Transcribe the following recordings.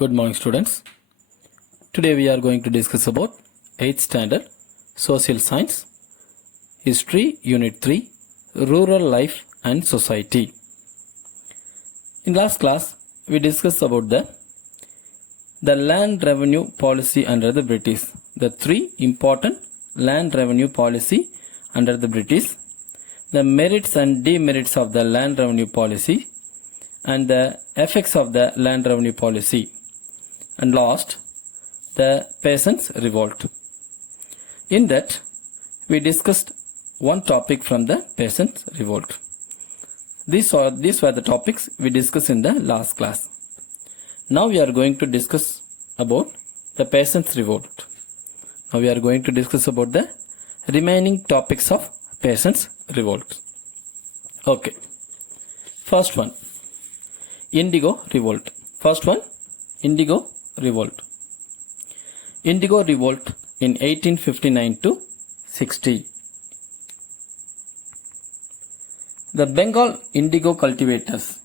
Good morning, students. Today we are going to discuss about 8th standard social science, history, unit 3, rural life and society. In last class we discussed about the land revenue policy under the British, the three important land revenue policy under the British, the merits and demerits of the land revenue policy and the effects of the land revenue policy, and last, the peasants revolt. In that we discussed one topic from the peasants revolt. These were the topics we discussed in the last class. Now we are going to discuss about the peasants revolt. Now we are going to discuss about the remaining topics of peasants revolt. Okay. First one, Indigo revolt. First one, Indigo revolt. Indigo revolt in 1859 to 60. The Bengal indigo cultivators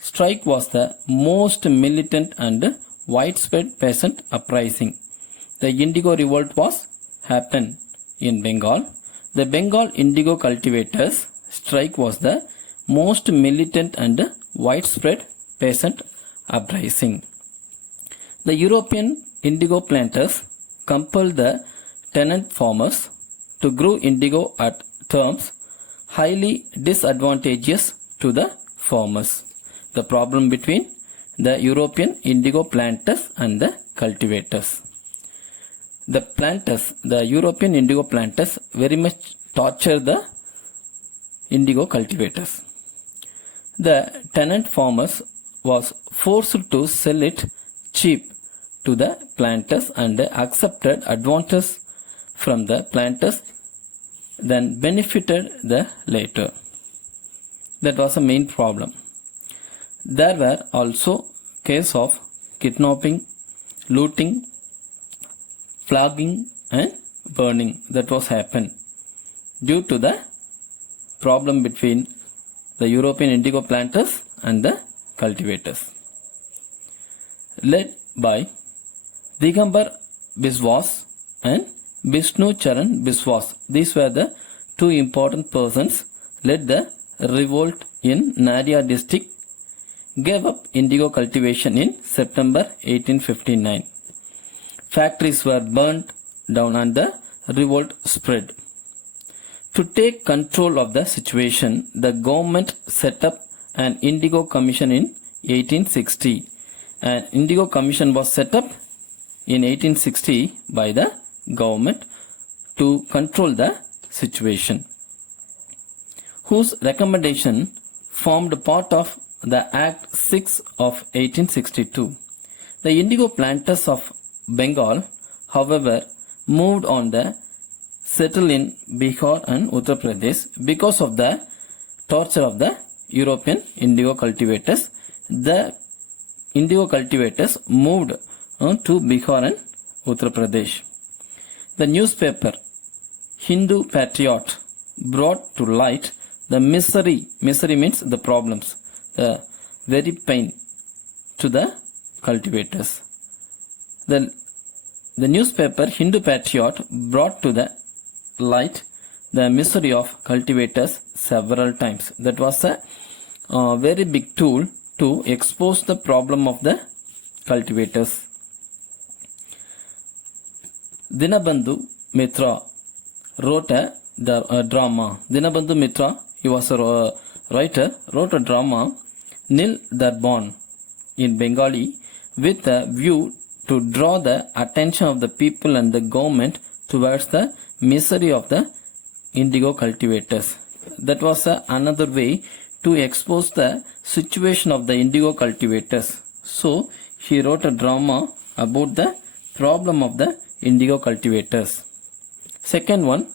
strike was the most militant and widespread peasant uprising. The Indigo revolt was happened in Bengal. The Bengal indigo cultivators strike was the most militant and widespread peasant uprising. The European indigo planters compelled the tenant farmers to grow indigo at terms highly disadvantageous to the farmers. The problem between the European indigo planters and the cultivators. The European indigo planters very much torture the indigo cultivators. The tenant farmers was forced to sell it cheap to the planters and accepted advantage from the planters, then benefited the latter. That was the main problem. There were also cases of kidnapping, looting, flogging and burning that was happened due to the problem between the European indigo planters and the cultivators. Led by Digambar Biswas and Bishnu Charan Biswas. These were the two important persons led the revolt in Nadia district, gave up indigo cultivation in September 1859. Factories were burnt down and the revolt spread. To take control of the situation, the government set up an Indigo Commission in 1860. An Indigo Commission was set up in 1860 by the government to control the situation, whose recommendation formed part of the Act 6 of 1862. The indigo planters of Bengal, however, moved on the settle in Bihar and Uttar Pradesh because of the torture of the European indigo cultivators. The indigo cultivators moved to Bihar and Uttar Pradesh. The newspaper Hindu Patriot brought to light the misery means the problems, the very pain to the cultivators. The newspaper Hindu Patriot brought to the light the misery of cultivators several times. That was a very big tool to expose the problem of the cultivators. Dinabandhu Mitra wrote a drama. Dinabandhu Mitra, he was a writer, wrote a drama Nil Darban in Bengali with a view to draw the attention of the people and the government towards the misery of the indigo cultivators. That was another way to expose the situation of the indigo cultivators. So he wrote a drama about the problem of the indigo cultivators. Second one,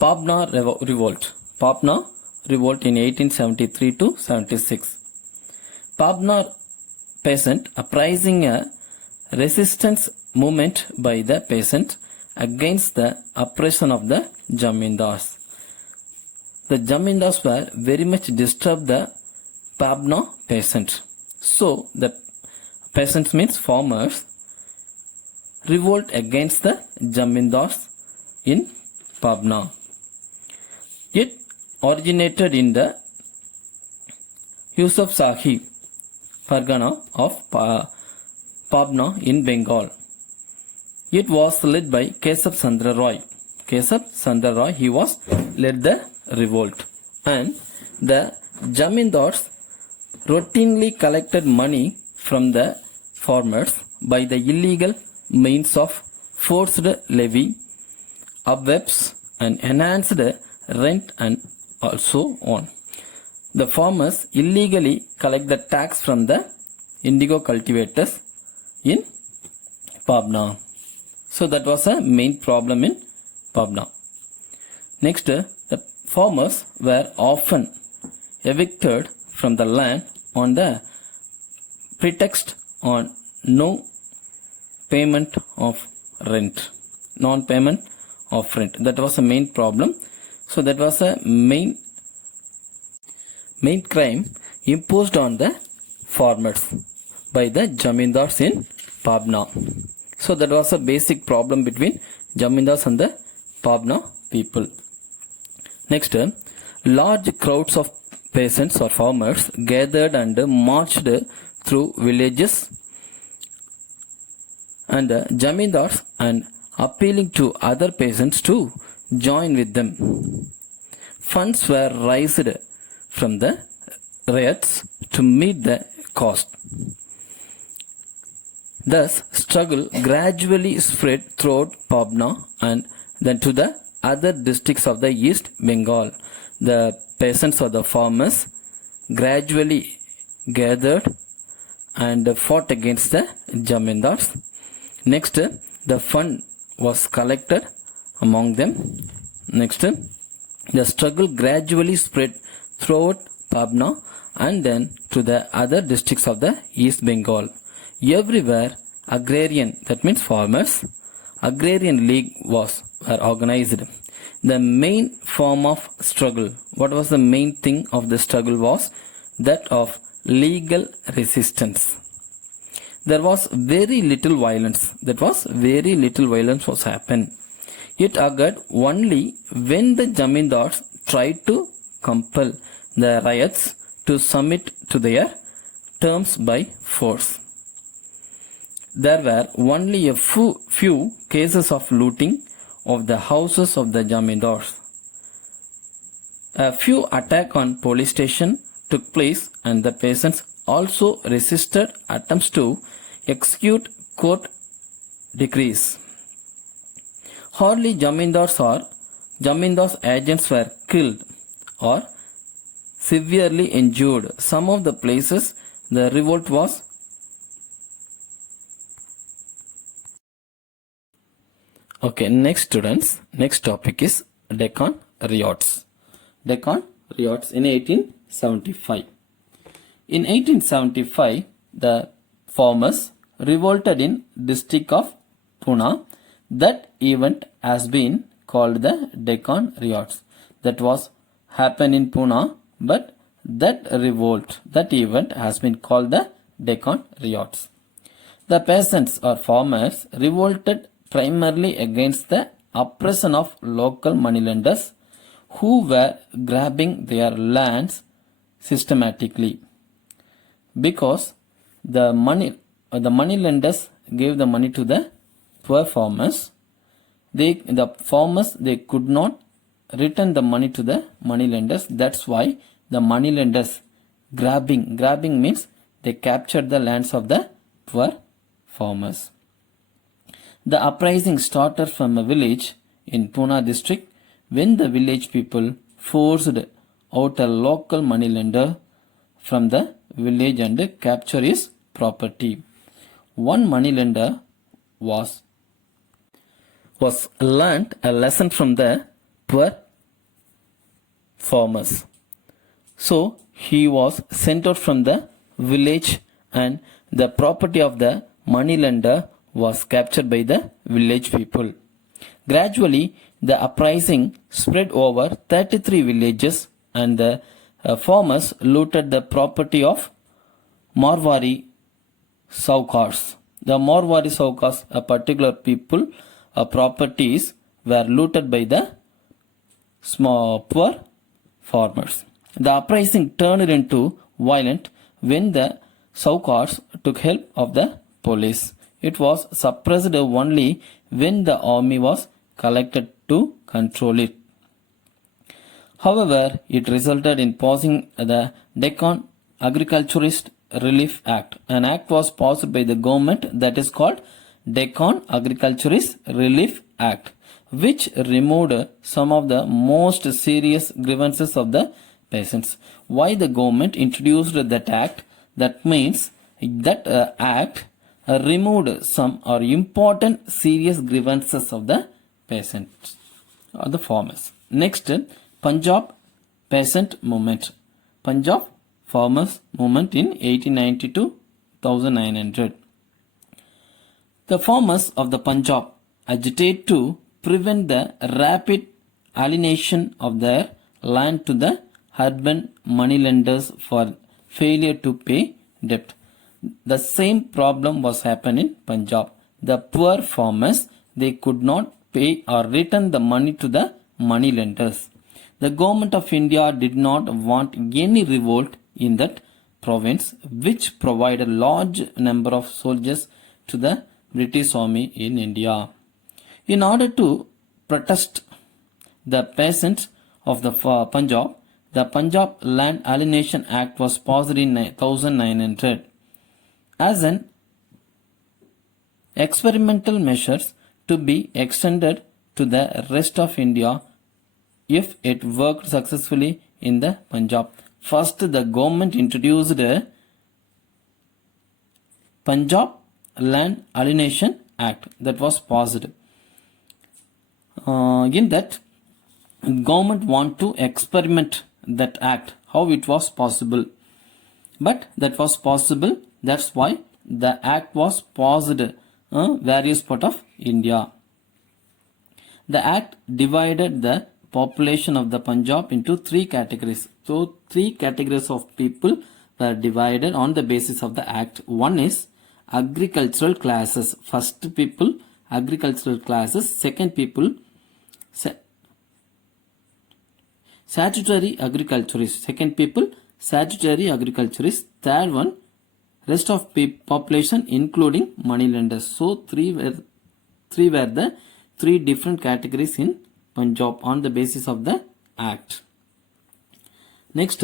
Pabna revolt. Pabna revolt in 1873 to 76. Pabna peasant uprising, a resistance movement by the peasant against the oppression of the Jamindars. The Jamindars were very much disturbed Pabna peasants. So the peasants means farmers revolt against the Jamindars in Pabna. It originated in the Yusuf Sahi Pargana of Pabna in Bengal. It was led by Kesab Chandra Roy. Kesab Chandra Roy, he was led the revolt. And the Jamindars routinely collected money from the farmers by the illegal means of forced levy, upwebs, and enhanced rent and also on. The farmers illegally collect the tax from the indigo cultivators in Pabna. So that was a main problem in Pabna. Next, the farmers were often evicted from the land on the pretext on no payment of rent. Non-payment of rent. That was a main problem. So that was a main crime imposed on the farmers by the Jamindars in Pabna. So that was a basic problem between Jamindars and the Pabna people. Next, large crowds of peasants or farmers gathered and marched through villages and Jamindars and appealing to other peasants to join with them. Funds were raised from the riots to meet the cost. Thus, struggle gradually spread throughout Pabna and then to the other districts of the East Bengal. The peasants or the farmers gradually gathered and fought against the Jamindars. Next, the fund was collected among them. Next, the struggle gradually spread throughout Pabna and then to the other districts of the East Bengal. Everywhere, agrarian, that means farmers, agrarian league were organized. The main form of struggle, what was the main thing of the struggle was that of legal resistance. There was very little violence. Was happened. It occurred only when the Jamindars tried to compel the riots to submit to their terms by force. There were only a few cases of looting of the houses of the Jamindars. A few attacks on police station took place and the peasants also resisted attempts to execute court decrees. Hardly Jamindars agents were killed or severely injured. Some of the places the revolt was Okay, next students, next topic is Deccan Riots. Deccan Riots in 1875. In 1875, the farmers revolted in district of Pune. That event has been called the Deccan Riots. That was happened in Pune, but that event has been called the Deccan Riots. The peasants or farmers revolted primarily against the oppression of local moneylenders who were grabbing their lands systematically. Because the moneylenders gave the money to the poor farmers, the farmers could not return the money to the moneylenders. That's why the moneylenders grabbing means they captured the lands of the poor farmers. The uprising started from a village in Pune district when the village people forced out a local moneylender from the village and captured his property. One moneylender was learnt a lesson from the poor farmers. So he was sent out from the village and the property of the moneylender was captured by the village people. Gradually, the uprising spread over 33 villages and the farmers looted the property of Marwari Saukars. The Marwari Saukars, a particular people, properties were looted by the small poor farmers. The uprising turned into violent when the Saukars took help of the police. It was suppressed only when the army was collected to control it. However, it resulted in passing the Deccan Agriculturist Relief Act. An act was passed by the government that is called Deccan Agriculturist Relief Act, which removed some of the most serious grievances of the peasants. Why the government introduced that act? That means that act removed some or important serious grievances of the peasants or the farmers. Next, Punjab peasant movement. Punjab farmers movement in 1890 to 1900. The farmers of the Punjab agitated to prevent the rapid alienation of their land to the urban moneylenders for failure to pay debt. The same problem was happening in Punjab. The poor farmers, they could not pay or return the money to the moneylenders. The government of India did not want any revolt in that province, which provided a large number of soldiers to the British Army in India. In order to protest the peasants of the Punjab, the Punjab Land Alienation Act was passed in 1900 as an experimental measures to be extended to the rest of India if it worked successfully in the Punjab. First, the government introduced a Punjab Land Alienation Act that was passed. In that, government want to experiment that act, how it was possible. But that was possible. That's why the act was passed various part of India. The act divided the population of the Punjab into three categories. So, three categories of people were divided on the basis of the act. One is agricultural classes. First people, agricultural classes. Second people, statutory agriculturists. Second people, statutory agriculturists. Third one, rest of population including moneylenders. So, three were the three different categories in Punjab on the basis of the act. Next,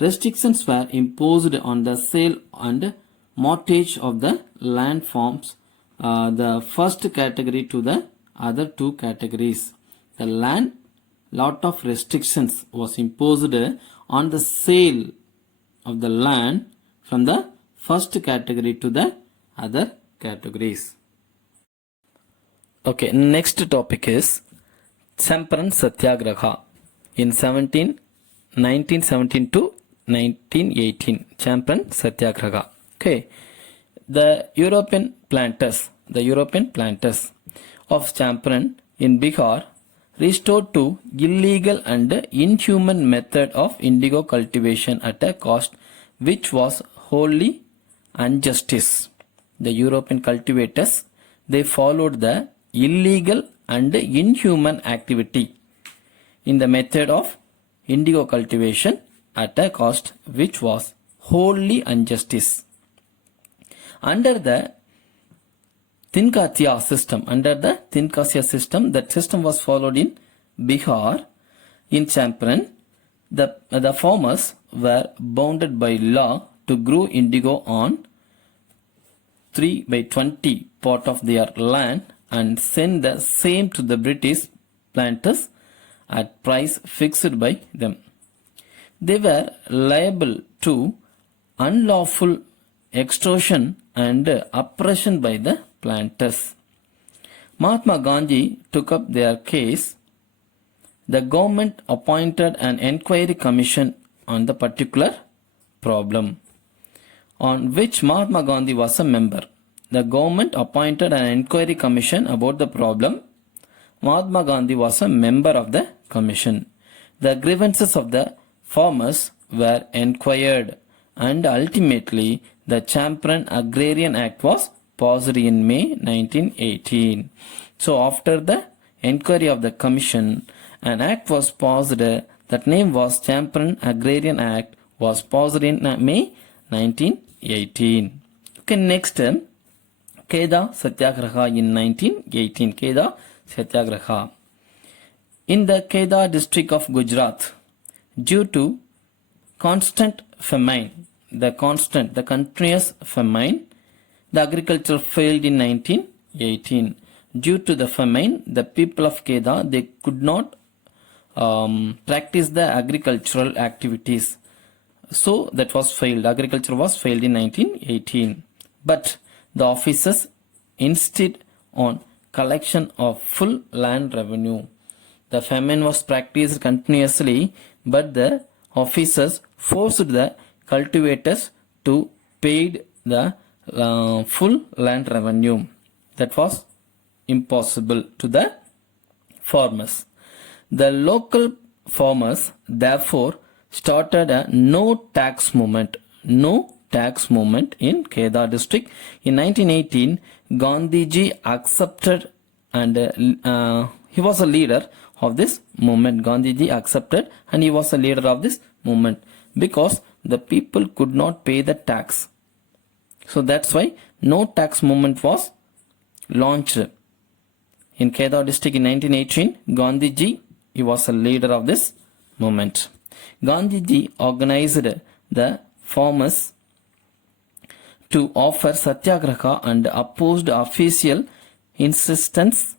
restrictions were imposed on the sale and mortgage of the land forms the first category to the other two categories. The land, lot of restrictions was imposed on the sale of the land from the first category to the other categories. Okay, next topic is Champaran Satyagraha in 1917 to 1918. Champaran Satyagraha. Okay, the European planters of Champaran in Bihar restored to illegal and inhuman method of indigo cultivation at a cost which was wholly injustice. The European cultivators, they followed the illegal and inhuman activity in the method of indigo cultivation at a cost which was wholly injustice. Under the Tinkatya system, that system was followed in Bihar. In Champaran, the farmers were bounded by law to grow indigo on 3/20 part of their land and send the same to the British planters at price fixed by them. They were liable to unlawful extortion and oppression by the planters. Mahatma Gandhi took up their case. The government appointed an enquiry commission on the particular problem, on which Mahatma Gandhi was a member. The government appointed an enquiry commission about the problem. Mahatma Gandhi was a member of the commission. The grievances of the farmers were enquired, and ultimately the Champaran Agrarian Act was passed in May 1918. So after the enquiry of the commission, an act was passed that name was Champaran Agrarian Act was passed in May 1918. Okay, next Kheda Satyagraha in 1918. Kheda Satyagraha. In the Kheda district of Gujarat, due to constant famine, the continuous famine, the agriculture failed in 1918. Due to the famine, the people of Kheda, they could not practice the agricultural activities. So that was failed. Agriculture was failed in 1918. But the officers insisted on collection of full land revenue. The famine was practiced continuously, but the officers forced the cultivators to pay the full land revenue. That was impossible to the farmers. The local farmers therefore started a no tax movement in Kheda district. In 1918, Gandhiji accepted, and he was a leader of this movement. Gandhiji accepted and he was a leader of this movement because the people could not pay the tax. So that's why no tax movement was launched. In Kheda district in 1918, Gandhiji, he was a leader of this movement. Gandhiji organized the farmers to offer satyagraha and opposed official insistence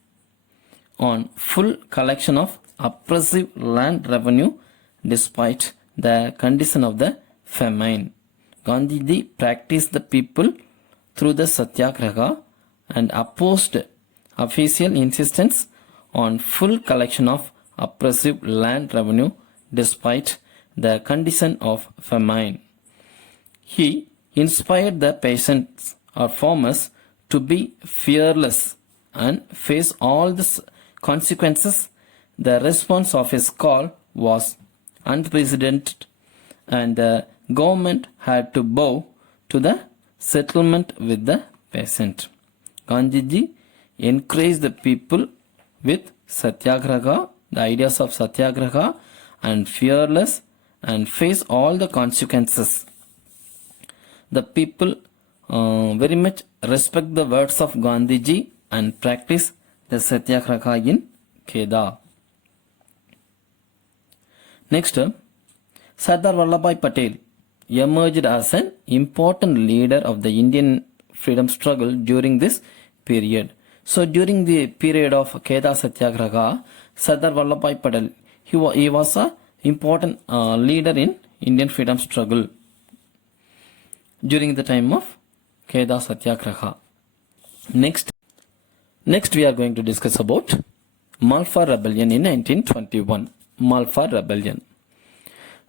on full collection of oppressive land revenue despite the condition of the famine. Gandhiji practiced the people through the satyagraha and opposed official insistence on full collection of oppressive land revenue despite the condition of famine. He inspired the peasants or farmers to be fearless and face all the consequences. The response of his call was unprecedented, and the government had to bow to the settlement with the peasant. Gandhiji encouraged the people with satyagraha, the ideas of satyagraha, and fearless and face all the consequences. The people very much respect the words of Gandhiji and practice the satyagraha in Kheda. Next, Sardar Vallabhbhai Patel emerged as an important leader of the Indian freedom struggle during this period. So during the period of Kheda Satyagraha, Sardar Vallabhbhai Patel, he was an important leader in Indian freedom struggle during the time of Kheda Satyagraha. Next we are going to discuss about Malwa Rebellion in 1921. Malwa Rebellion.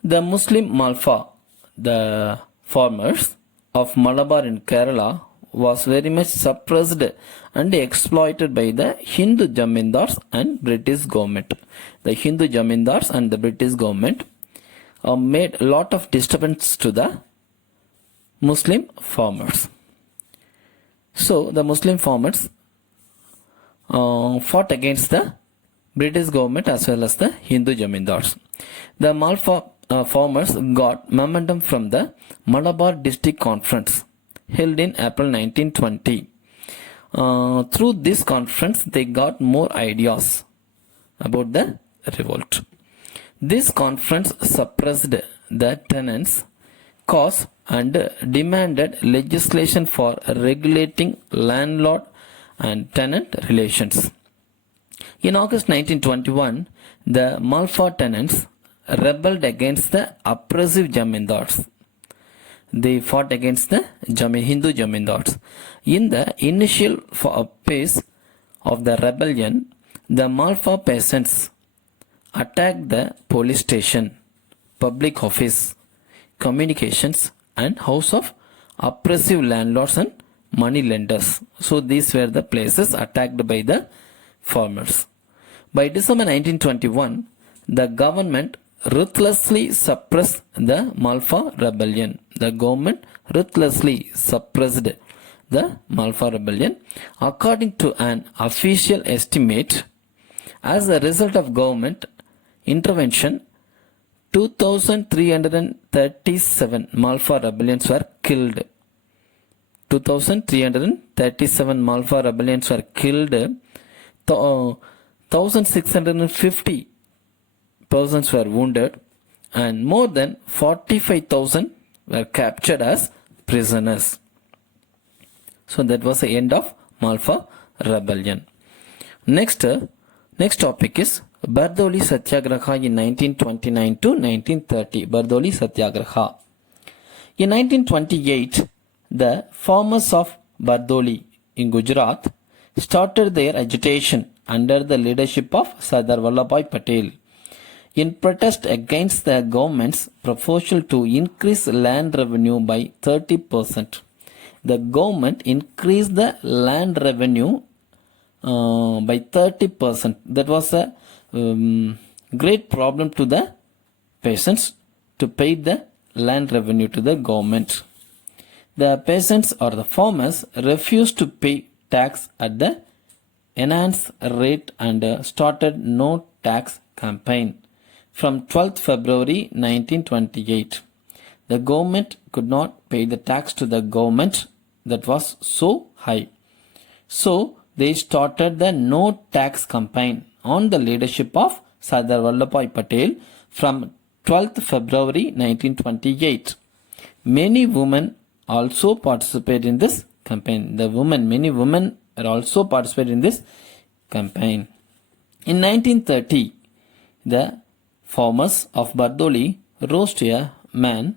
The Muslim Malwa, the farmers of Malabar in Kerala, was very much suppressed and exploited by the Hindu Jamindars and British government. The Hindu Jamindars and the British government made a lot of disturbance to the Muslim farmers. So the Muslim farmers fought against the British government as well as the Hindu Jamindars. The Malwa farmers got momentum from the Malabar District Conference held in April 1920. Through this conference, they got more ideas about the revolt. This conference suppressed the tenants' cause and demanded legislation for regulating landlord and tenant relations. In August 1921, the Malwa tenants rebelled against the oppressive Jamindars. They fought against the Hindu Jamindars. In the initial phase of the rebellion, the Malwa peasants attacked the police station, public office, communications, and house of oppressive landlords and money lenders. So these were the places attacked by the farmers. By December 1921, the government ruthlessly suppressed the Malfa rebellion. The government ruthlessly suppressed the Malfa rebellion. According to an official estimate, as a result of government intervention, 2,337 Malfa rebellions were killed. 2,337 Malfa rebellions were killed. 1,650 persons were wounded, and more than 45,000 were captured as prisoners. So that was the end of Malfa rebellion. Next topic is Bardoli Satyagraha in 1929 to 1930. Bardoli Satyagraha. In 1928, the farmers of Bardoli in Gujarat started their agitation under the leadership of Sardar Vallabhbhai Patel in protest against the government's proposal to increase land revenue by 30%. The government increased the land revenue by 30%. That was a great problem to the peasants to pay the land revenue to the government. The peasants or the farmers refused to pay tax at the enhanced rate and started no tax campaign from 12th February 1928. The government could not pay the tax to the government that was so high. So they started the no tax campaign on the leadership of Sardar Vallabhbhai Patel from 12th February 1928. Many women also participated in this campaign. Many women are also participated in this campaign. In 1930, the farmers of Bardoli rose to a man,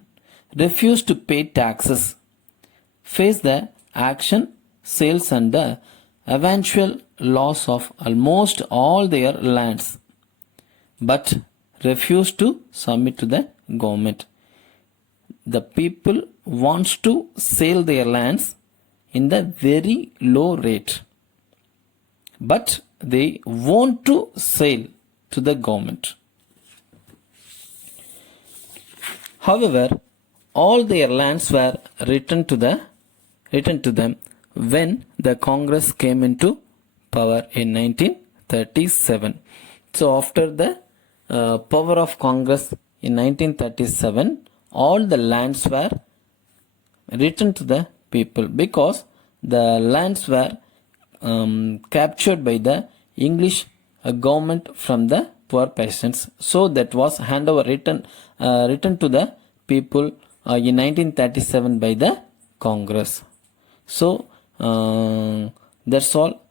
refused to pay taxes, faced the action, sales and the eventual loss of almost all their lands, but refused to submit to the government. The people wants to sell their lands in the very low rate, but they want to sell to the government. However, all their lands were returned to them when the Congress came into power in 1937. So after the power of Congress in 1937, all the lands were returned to the people because the lands were captured by the English government from the poor peasants. So that was returned to the people in 1937 by the Congress. So that's all.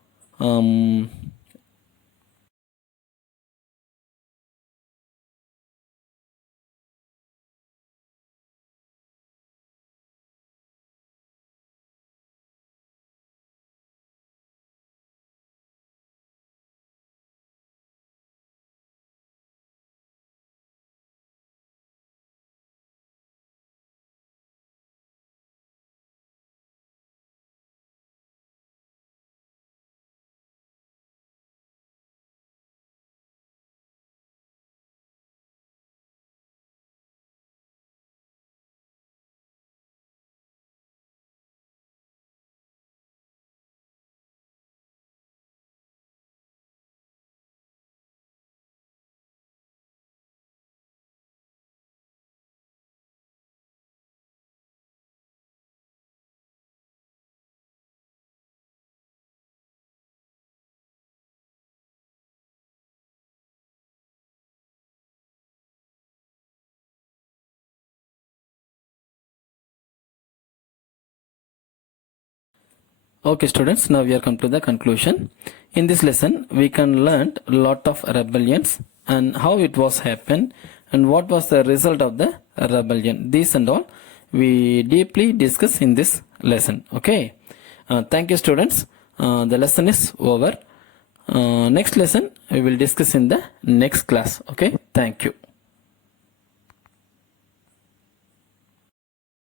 Okay students, now we are come to the conclusion. In this lesson, we can learn a lot of rebellions and how it was happened and what was the result of the rebellion. These and all we deeply discuss in this lesson. Okay. Thank you students. The lesson is over. Next lesson we will discuss in the next class. Okay. Thank you.